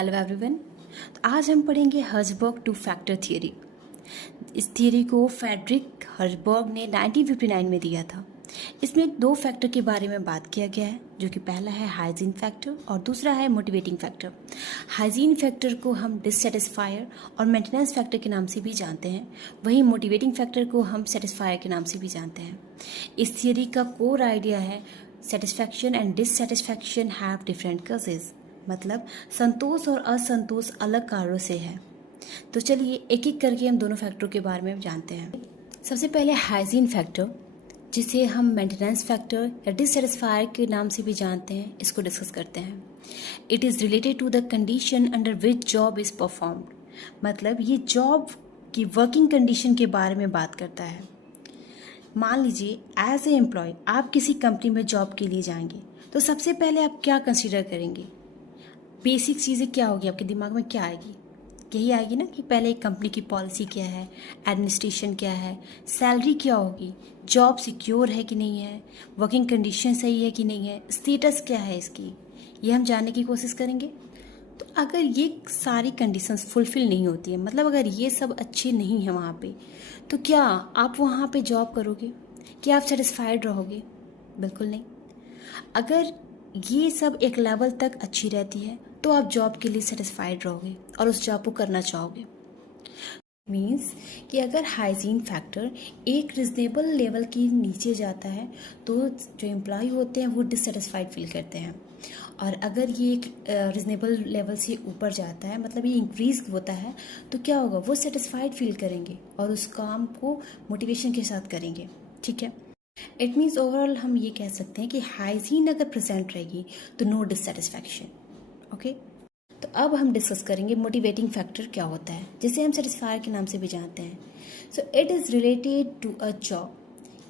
Hello everyone. तो आज हम पढ़ेंगे हर्ज़बर्ग टू फैक्टर थियरी। इस थियरी को फ्रेडरिक हर्ज़बर्ग ने 1959 में दिया था। इसमें दो फैक्टर के बारे में बात किया गया है, जो कि पहला है हाइजीन फैक्टर और दूसरा है मोटिवेटिंग फैक्टर। हाइजीन फैक्टर को हम डिससेटिस्फायर और मेंटेनेंस फैक्टर के नाम से भी जानते हैं, वहीं मोटिवेटिंग फैक्टर को हम सेटिस्फायर के नाम से भी जानते हैं। इस थियरी का कोर आइडिया है satisfaction and dissatisfaction have different causes, मतलब संतोष और असंतोष अलग कारणों से है। तो चलिए एक एक करके हम दोनों फैक्टरों के बारे में जानते हैं। सबसे पहले हाइजीन फैक्टर, जिसे हम मेंटेनेंस फैक्टर या डिससेटिस्फायर के नाम से भी जानते हैं, इसको डिस्कस करते हैं। It is related to the condition under which job is performed, मतलब ये जॉब की वर्किंग कंडीशन के बारे में बात करता है। मान लीजिए एज ए एम्प्लॉय आप किसी कंपनी में जॉब के लिए जाएंगे, तो सबसे पहले आप क्या कंसीडर करेंगे? बेसिक चीज़ें क्या होगी आपके दिमाग में, क्या आएगी? यही आएगी ना कि पहले एक कंपनी की पॉलिसी क्या है, एडमिनिस्ट्रेशन क्या है, सैलरी क्या होगी, जॉब सिक्योर है कि नहीं है, वर्किंग कंडीशन सही है कि नहीं है, स्टेटस क्या है इसकी, ये हम जानने की कोशिश करेंगे। तो अगर ये सारी कंडीशंस फुलफिल नहीं होती है, मतलब अगर ये सब अच्छे नहीं हैं वहाँ पे, तो क्या आप वहाँ पे जॉब करोगे? क्या आप सेटिस्फाइड रहोगे? बिल्कुल नहीं। अगर ये सब एक लेवल तक अच्छी रहती है तो आप जॉब के लिए सेटिस्फाइड रहोगे और उस जॉब को करना चाहोगे। मीन्स कि अगर हाइजीन फैक्टर एक रिजनेबल लेवल के नीचे जाता है तो जो एम्प्लॉय होते हैं वो डिससेटिस्फाइड फील करते हैं, और अगर ये एक रिजनेबल लेवल से ऊपर जाता है, मतलब ये इंक्रीज होता है, तो क्या होगा, वो सेटिस्फाइड फील करेंगे और उस काम को मोटिवेशन के साथ करेंगे। ठीक है, इट मीन्स ओवरऑल हम ये कह सकते हैं कि हाइजीन अगर प्रेजेंट रहेगी तो नो डिससेटिस्फैक्शन। ओके, तो अब हम डिस्कस करेंगे मोटिवेटिंग फैक्टर क्या होता है, जिसे हम सेटिस्फायर के नाम से भी जानते हैं। So it is related to a job,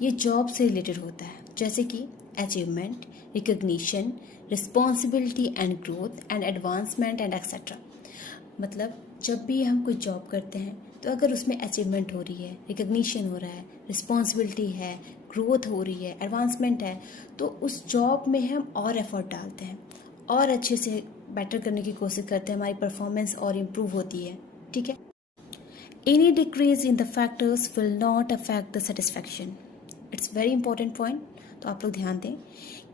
ये जॉब से रिलेटेड होता है, जैसे कि achievement, recognition, responsibility and growth and advancement and etcetera. मतलब जब भी हम कोई जॉब करते हैं तो अगर उसमें अचीवमेंट हो रही है, रिकग्निशन हो रहा है, रिस्पॉन्सिबिलिटी है, ग्रोथ हो रही है, एडवांसमेंट है, तो उस जॉब में हम और एफर्ट डालते हैं और अच्छे से बेटर करने की कोशिश करते हैं, हमारी परफॉर्मेंस और इम्प्रूव होती है। ठीक है, any decrease in the factors will not affect the satisfaction. It's very important point, तो आप लोग ध्यान दें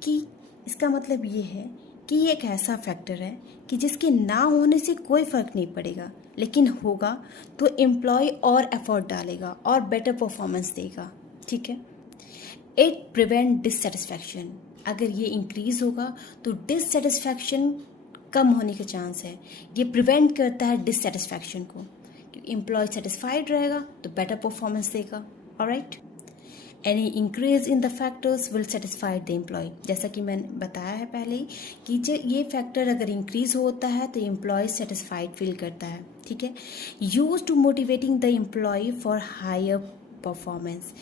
कि इसका मतलब ये है कि ये एक ऐसा फैक्टर है कि जिसके ना होने से कोई फ़र्क नहीं पड़ेगा, लेकिन होगा तो एम्प्लॉय और एफर्ट डालेगा और बेटर परफॉर्मेंस देगा। ठीक है, इट प्रिवेंट डिससेटिस्फैक्शन, अगर ये इंक्रीज होगा तो डिससेटिस्फैक्शन कम होने के चांस है, ये प्रिवेंट करता है डिससेटिस्फैक्शन को, क्योंकि एम्प्लॉय सेटिस्फाइड रहेगा तो बेटर परफॉर्मेंस देगा। Alright, any increase in the factors will satisfy the employee, जैसा कि मैंने बताया है पहले ही कि ये फैक्टर अगर इंक्रीज होता है तो एम्प्लॉय सेटिस्फाइड फील करता है। ठीक है, use to motivating the employee for higher performance,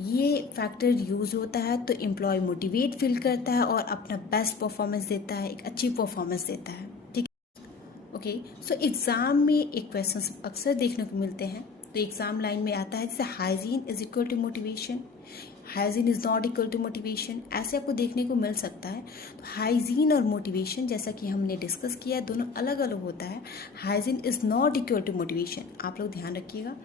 ये फैक्टर यूज होता है तो एम्प्लॉय मोटिवेट फील करता है और अपना बेस्ट परफॉर्मेंस देता है, एक अच्छी परफॉर्मेंस देता है। ठीक है, ओके। सो एग्जाम में एक क्वेश्चन अक्सर देखने को मिलते हैं, तो एग्जाम लाइन में आता है जैसे hygiene is equal to motivation, hygiene is not equal to motivation, ऐसे आपको देखने को मिल सकता है। तो हाइजीन और मोटिवेशन, जैसा कि हमने डिस्कस किया, दोनों अलग अलग होता है। Hygiene is not equal to motivation, आप लोग ध्यान रखिएगा।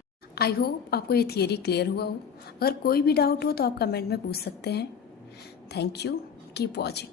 आई होप आपको ये थियरी क्लियर हुआ हो। अगर कोई भी डाउट हो तो आप कमेंट में पूछ सकते हैं। Thank you, keep watching.